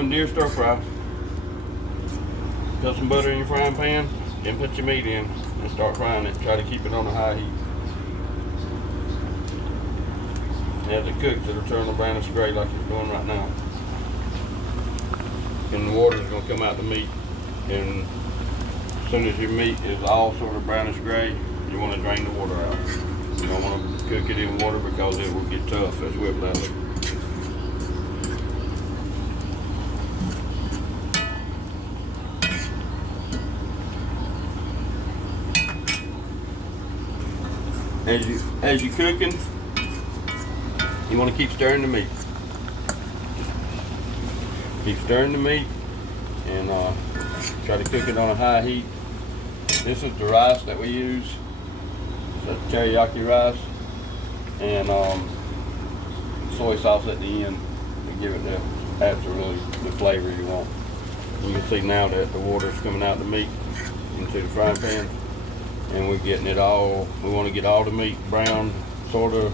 doing deer stir fry, put some butter in your frying pan, then put your meat in and start frying it. Try to keep it on a high heat. As it cooks, it'll turn the brownish gray like it's doing right now. And the water's gonna come out the meat. And as soon as your meat is all sort of brownish gray, you want to drain the water out. You don't want to cook it in water because it will get tough as whip leather. As you're cooking, you want to keep stirring the meat. Keep stirring the meat and try to cook it on a high heat. This is the rice that we use. It's a teriyaki rice and soy sauce at the end to give it the absolutely the flavor you want. You can see now that the water's coming out of the meat into the frying pan, and we're getting it all. We want to get all the meat brown, sort of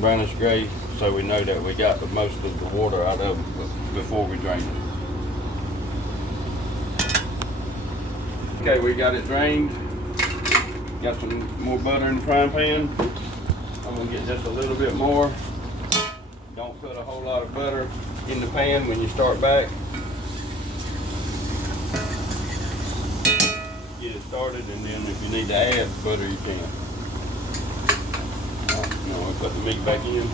brownish gray, so we know that we got the most of the water out of it before we drain it. Okay, we got it drained. Got some more butter in the frying pan. I'm gonna get just a little bit more. Don't put a whole lot of butter in the pan when you start back. Get it started, and then if you need to add butter, you can. Now I'll put the meat back in.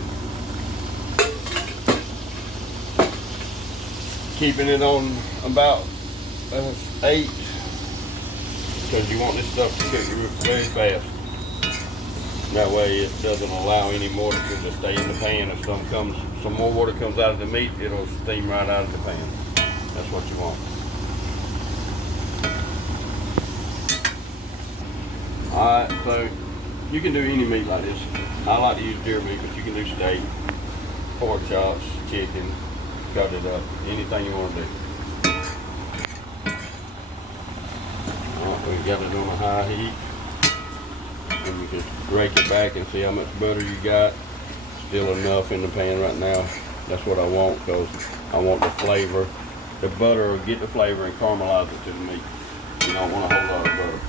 Keeping it on about 8, because you want this stuff to cook very fast. That way it doesn't allow any more to just stay in the pan. If some more water comes out of the meat, it'll steam right out of the pan. That's what you want. Alright, so you can do any meat like this. I like to use deer meat, but you can do steak, pork chops, chicken, cut it up, anything you want to do. We got it on a high heat, and you just rake it back and see how much butter you got. Still enough in the pan right now. That's what I want, because I want the flavor. The butter will get the flavor and caramelize it to the meat. You don't want a whole lot of butter.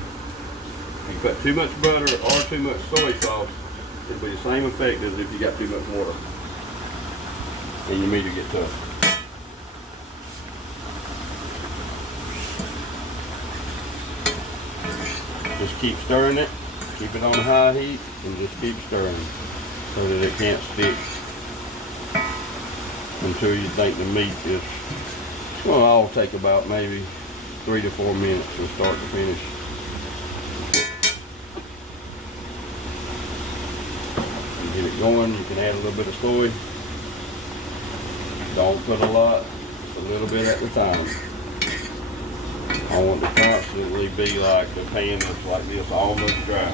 If you put too much butter or too much soy sauce, it'll be the same effect as if you got too much water, and your meat will get tough. Just keep stirring it, keep it on high heat, and just keep stirring so that it can't stick until you think the meat is, it's going to all take about maybe 3 to 4 minutes from start to finish. You get it going, you can add a little bit of soy. Don't put a lot, just a little bit at a time. I want to constantly be like the pan that's like this, almost dry.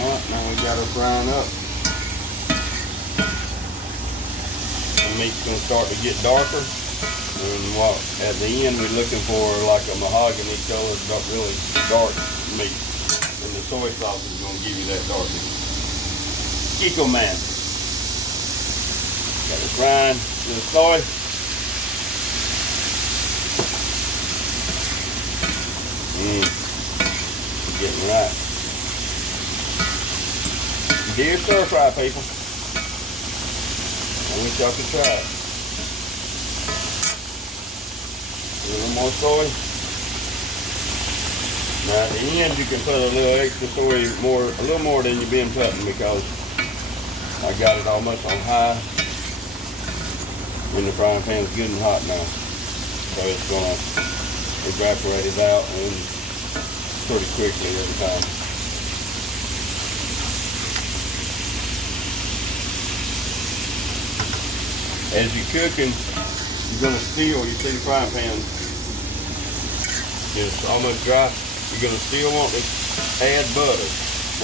Alright, now we got her frying up. The meat's going to start to get darker. And at the end we're looking for like a mahogany color, really dark meat. And the soy sauce is going to give you that darkness. Kiko Man. Got it frying to the soy. Getting right. Deer stir fry, people. I wish y'all could try it. A little more soy. Now at the end you can put a little extra soy, a little more than you've been putting, because I got it almost on high. And the frying pan is good and hot now. So it's gonna evaporate it out and pretty quickly every time. As you're cooking, you're gonna steal, you see the frying pan is almost dry. You're going to still want to add butter.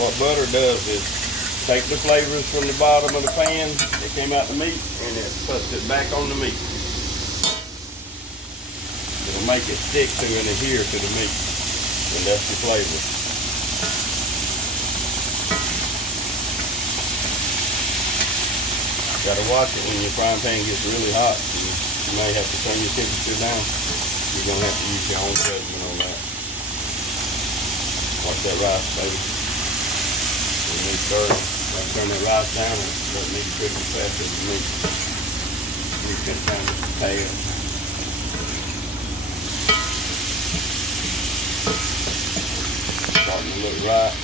What butter does is take the flavors from the bottom of the pan that came out the meat, and it puts it back on the meat. It'll make it stick to and adhere to the meat. And that's your flavor. Gotta watch it when your frying pan gets really hot. You may have to turn your temperature down. You're gonna have to use your own judgment on that. Watch that rice, baby. We need stirring. Like turn that rice down and let me cook as fast as you need. You can kind of tail. Starting to look right.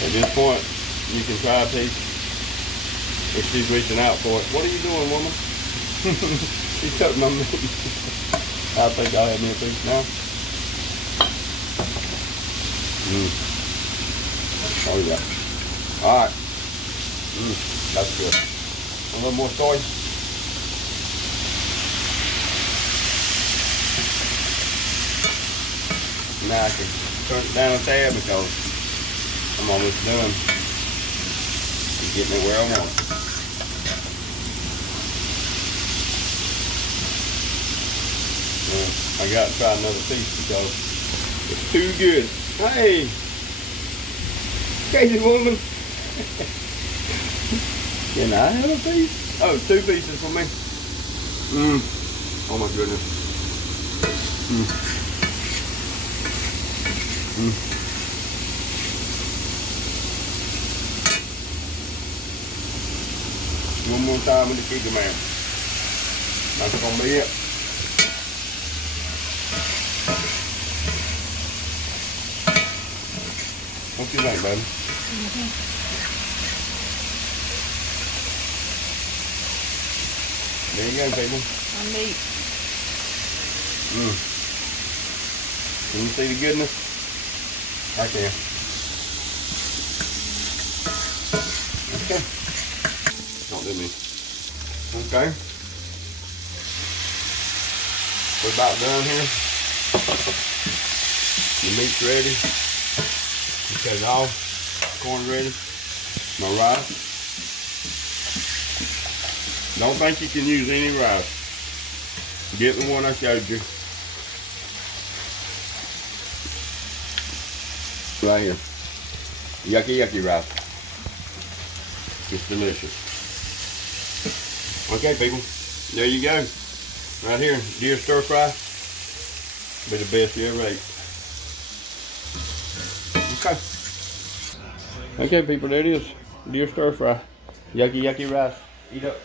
At this point, you can try a piece. If she's reaching out for it. What are you doing, woman? She took my meat. I think I'll have me a piece now. Oh yeah. Alright. That's good. A little more soy. Now I can turn it down a tad because I'm almost done. It's getting it where I want it. I got to try another piece because it's too good. Hey! Crazy woman! Can I have a piece? Oh, 2 pieces for me. Oh my goodness. One more time with the Kika Man. That's gonna be it. What you think, baby? There you go, people. On meat. Can you see the goodness? I can. Okay. Don't do me. Okay. We're about done here. Your meat's ready. Cut it off. Corn ready. My rice. Don't think you can use any rice. Get the one I showed you. Right here. Yucky, yucky rice. It's delicious. Okay, people. There you go. Right here. Deer stir fry. Be the best you ever ate. Okay. Okay, people. There it is. Deer stir fry. Yucky, yucky rice. Eat up.